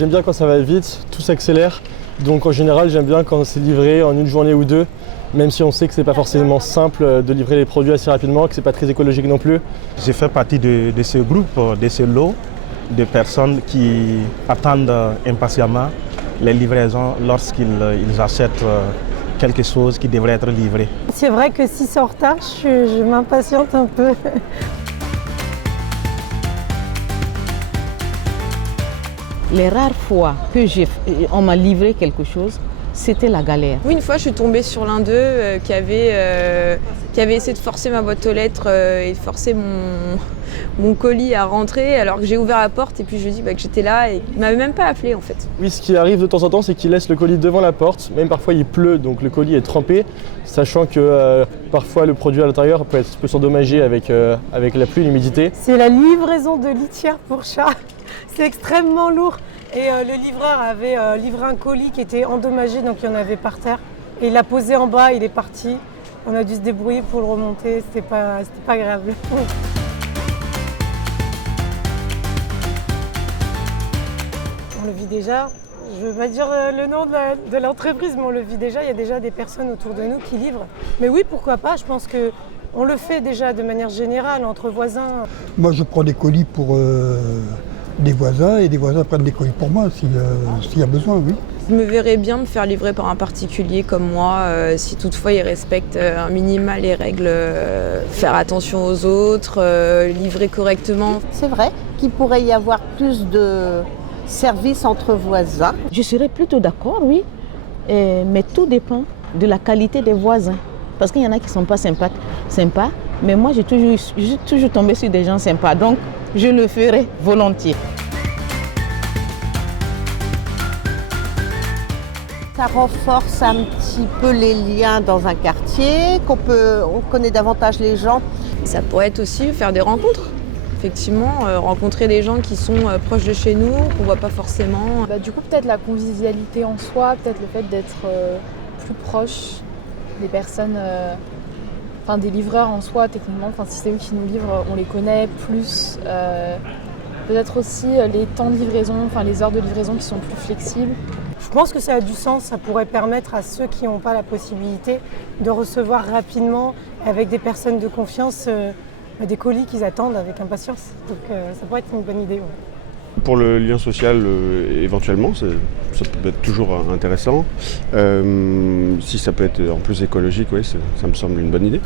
J'aime bien quand ça va vite, tout s'accélère. Donc en général, j'aime bien quand c'est livré en une journée ou deux, même si on sait que c'est pas forcément simple de livrer les produits assez rapidement, que c'est pas très écologique non plus. J'ai fait partie de ce groupe, de ce lot de personnes qui attendent impatiemment les livraisons lorsqu'ils achètent quelque chose qui devrait être livré. C'est vrai que si c'est en retard, je m'impatiente un peu. Les rares fois que on m'a livré quelque chose, c'était la galère. Oui, une fois, je suis tombée sur l'un d'eux qui avait essayé de forcer ma boîte aux lettres et de forcer mon colis à rentrer alors que j'ai ouvert la porte et puis je lui ai dit que j'étais là et il ne m'avait même pas appelé en fait. Oui, ce qui arrive de temps en temps, c'est qu'il laisse le colis devant la porte. Même parfois, il pleut, donc le colis est trempé, sachant que parfois le produit à l'intérieur peut s'endommager avec la pluie et l'humidité. C'est la livraison de litière pour chat. C'est extrêmement lourd. Et le livreur avait livré un colis qui était endommagé, donc il y en avait par terre. Et il l'a posé en bas, il est parti. On a dû se débrouiller pour le remonter, c'était pas agréable. On le vit déjà. Je ne veux pas dire le nom de l'entreprise, mais on le vit déjà. Il y a déjà des personnes autour de nous qui livrent. Mais oui, pourquoi pas. Je pense qu'on le fait déjà de manière générale entre voisins. Moi, je prends des colis pour des voisins et des voisins prennent des colis pour moi s'il y a besoin, oui. Je me verrais bien me faire livrer par un particulier comme moi, si toutefois il respecte un minima les règles, faire attention aux autres, livrer correctement. C'est vrai qu'il pourrait y avoir plus de services entre voisins. Je serais plutôt d'accord, oui, mais tout dépend de la qualité des voisins. Parce qu'il y en a qui ne sont pas sympas, mais moi j'ai toujours tombé sur des gens sympas, donc je le ferai volontiers. Ça renforce un petit peu les liens dans un quartier, on connaît davantage les gens. Ça pourrait être aussi faire des rencontres. Effectivement, rencontrer des gens qui sont proches de chez nous, qu'on ne voit pas forcément. Du coup, peut-être la convivialité en soi, peut-être le fait d'être plus proche des personnes, des livreurs en soi, techniquement. Si c'est eux qui nous livrent, on les connaît plus. Peut-être aussi les temps de livraison, les heures de livraison qui sont plus flexibles. Je pense que ça a du sens, ça pourrait permettre à ceux qui n'ont pas la possibilité de recevoir rapidement, avec des personnes de confiance, des colis qu'ils attendent avec impatience. Donc ça pourrait être une bonne idée. Ouais. Pour le lien social, éventuellement, ça peut être toujours intéressant. Si ça peut être en plus écologique, oui, ça me semble une bonne idée.